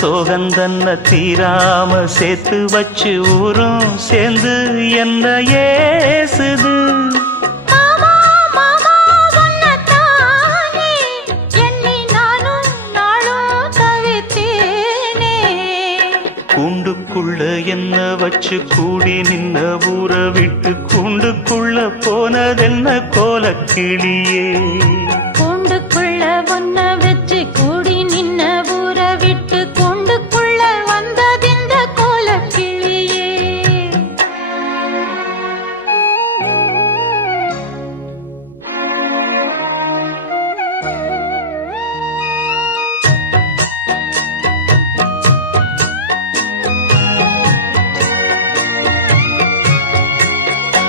சோகந்தன்ன தீராம சேர்த்து வச்சு ஊரும் சேர்ந்து என்ன ஏசுது. கூண்டுக்குள்ள என்ன வச்சு கூடி நின்ன ஊரை விட்டு கூண்டுக்குள்ள போனதென்ன கோலக்கிளியே.